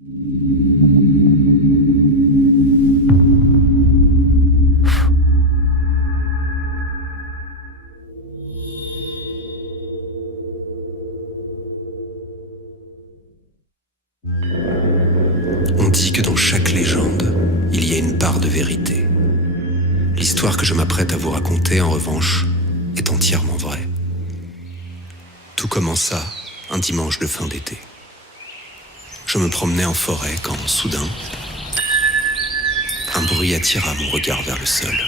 On dit que dans chaque légende, il y a une part de vérité. L'histoire que je m'apprête à vous raconter, en revanche, est entièrement vraie. Tout commença un dimanche de fin d'été. Je me promenais en forêt quand, soudain, un bruit attira mon regard vers le sol.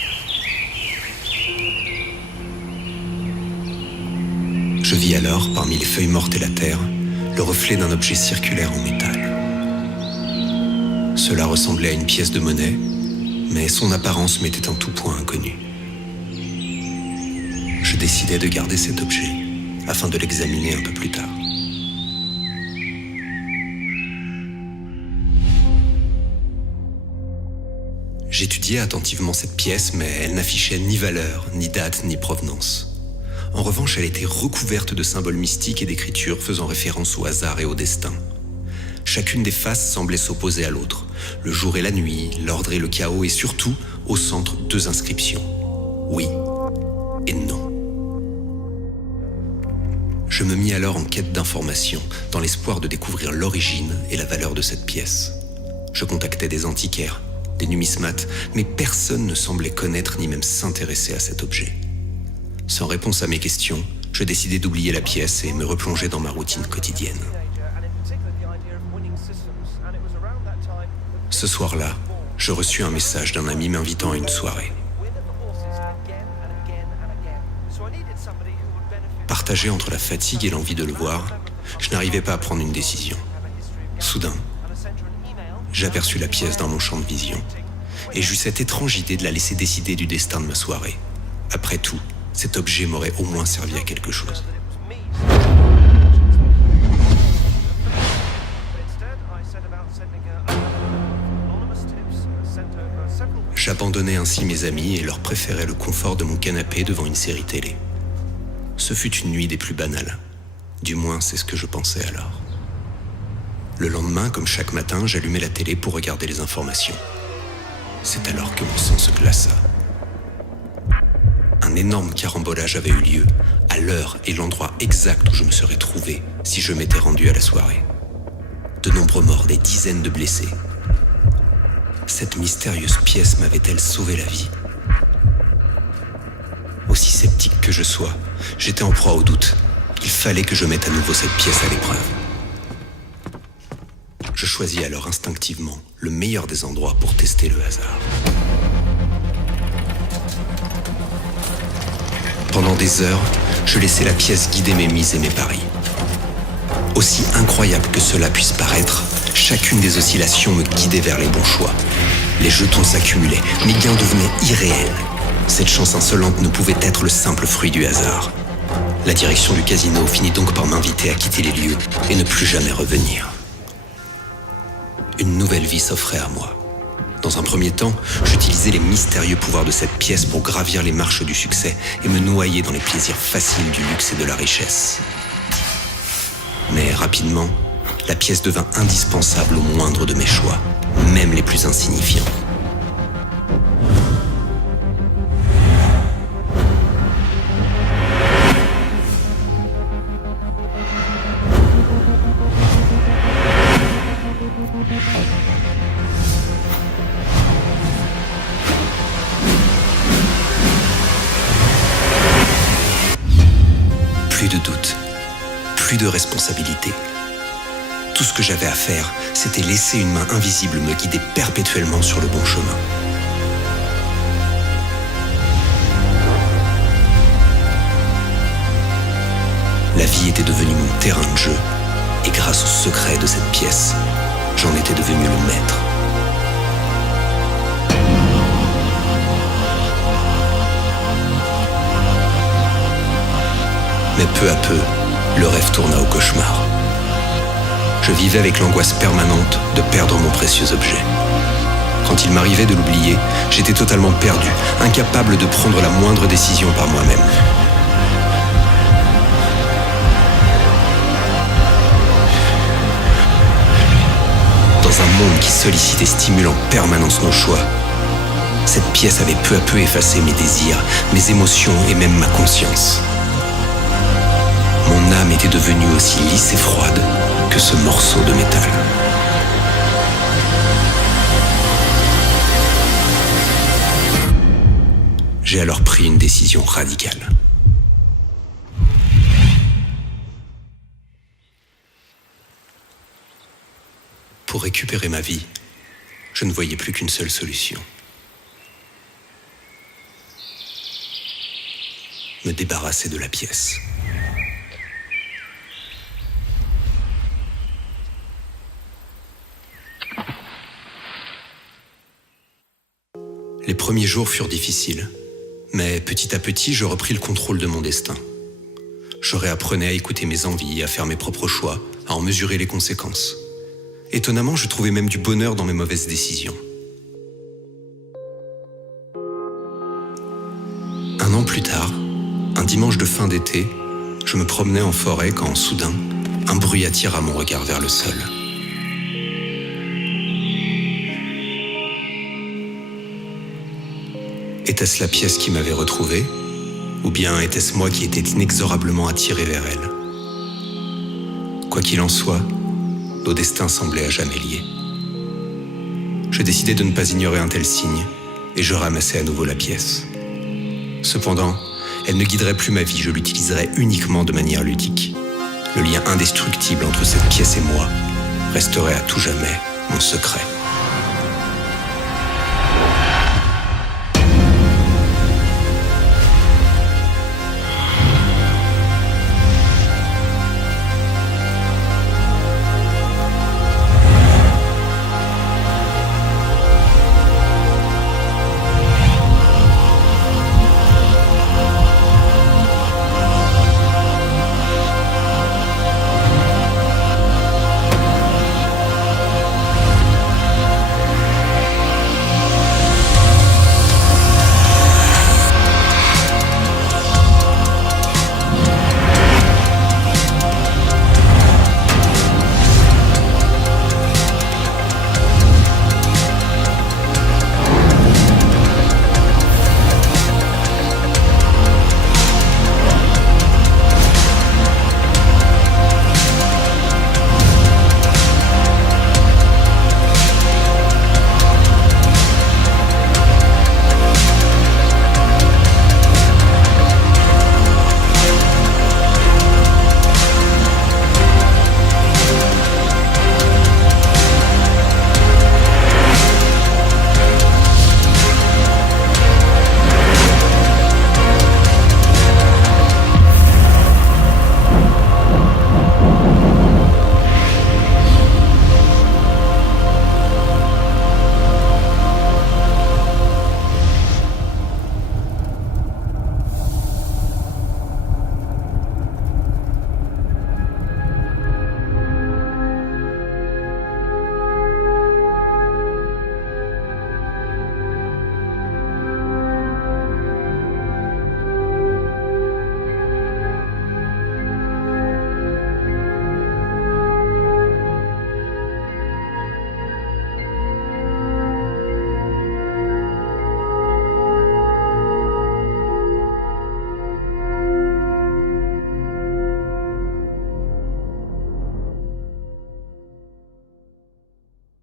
Je vis alors, parmi les feuilles mortes et la terre, le reflet d'un objet circulaire en métal. Cela ressemblait à une pièce de monnaie, mais son apparence m'était en tout point inconnue. Je décidai de garder cet objet, afin de l'examiner un peu plus tard. J'étudiais attentivement cette pièce, mais elle n'affichait ni valeur, ni date, ni provenance. En revanche, elle était recouverte de symboles mystiques et d'écritures faisant référence au hasard et au destin. Chacune des faces semblait s'opposer à l'autre. Le jour et la nuit, l'ordre et le chaos, et surtout, au centre, 2 inscriptions. Oui et non. Je me mis alors en quête d'informations, dans l'espoir de découvrir l'origine et la valeur de cette pièce. Je contactais des antiquaires, des numismates, mais personne ne semblait connaître ni même s'intéresser à cet objet. Sans réponse à mes questions, je décidai d'oublier la pièce et me replonger dans ma routine quotidienne. Ce soir-là, je reçus un message d'un ami m'invitant à une soirée. Partagé entre la fatigue et l'envie de le voir, je n'arrivais pas à prendre une décision. Soudain, j'aperçus la pièce dans mon champ de vision, et j'eus cette étrange idée de la laisser décider du destin de ma soirée. Après tout, cet objet m'aurait au moins servi à quelque chose. J'abandonnai ainsi mes amis et leur préférais le confort de mon canapé devant une série télé. Ce fut une nuit des plus banales. Du moins, c'est ce que je pensais alors. Le lendemain, comme chaque matin, j'allumai la télé pour regarder les informations. C'est alors que mon sang se glaça. Un énorme carambolage avait eu lieu, à l'heure et l'endroit exact où je me serais trouvé si je m'étais rendu à la soirée. De nombreux morts, des dizaines de blessés. Cette mystérieuse pièce m'avait-elle sauvé la vie ? Aussi sceptique que je sois, j'étais en proie au doute. Il fallait que je mette à nouveau cette pièce à l'épreuve. Je choisis alors instinctivement le meilleur des endroits pour tester le hasard. Pendant des heures, je laissais la pièce guider mes mises et mes paris. Aussi incroyable que cela puisse paraître, chacune des oscillations me guidait vers les bons choix. Les jetons s'accumulaient, mes gains devenaient irréels. Cette chance insolente ne pouvait être le simple fruit du hasard. La direction du casino finit donc par m'inviter à quitter les lieux et ne plus jamais revenir. Une nouvelle vie s'offrait à moi. Dans un premier temps, j'utilisais les mystérieux pouvoirs de cette pièce pour gravir les marches du succès et me noyer dans les plaisirs faciles du luxe et de la richesse. Mais rapidement, la pièce devint indispensable au moindre de mes choix, même les plus insignifiants. Plus de doute, plus de responsabilité. Tout ce que j'avais à faire, c'était laisser une main invisible me guider perpétuellement sur le bon chemin. La vie était devenue mon terrain de jeu, et grâce au secret de cette pièce, j'en étais devenu le maître. Mais peu à peu, le rêve tourna au cauchemar. Je vivais avec l'angoisse permanente de perdre mon précieux objet. Quand il m'arrivait de l'oublier, j'étais totalement perdu, incapable de prendre la moindre décision par moi-même. Dans dans un monde qui sollicite et stimule en permanence nos choix. Cette pièce avait peu à peu effacé mes désirs, mes émotions et même ma conscience. Mon âme était devenue aussi lisse et froide que ce morceau de métal. J'ai alors pris une décision radicale. Pour récupérer ma vie, je ne voyais plus qu'une seule solution. Me débarrasser de la pièce. Les premiers jours furent difficiles, mais petit à petit, je repris le contrôle de mon destin. Je réapprenais à écouter mes envies, à faire mes propres choix, à en mesurer les conséquences. Étonnamment, je trouvais même du bonheur dans mes mauvaises décisions. Un an plus tard, un dimanche de fin d'été, je me promenais en forêt quand, soudain, un bruit attira mon regard vers le sol. Était-ce la pièce qui m'avait retrouvé, ou bien était-ce moi qui étais inexorablement attiré vers elle? Quoi qu'il en soit, nos destins semblaient à jamais liés. Je décidai de ne pas ignorer un tel signe, et je ramassai à nouveau la pièce. Cependant, elle ne guiderait plus ma vie, je l'utiliserais uniquement de manière ludique. Le lien indestructible entre cette pièce et moi resterait à tout jamais mon secret.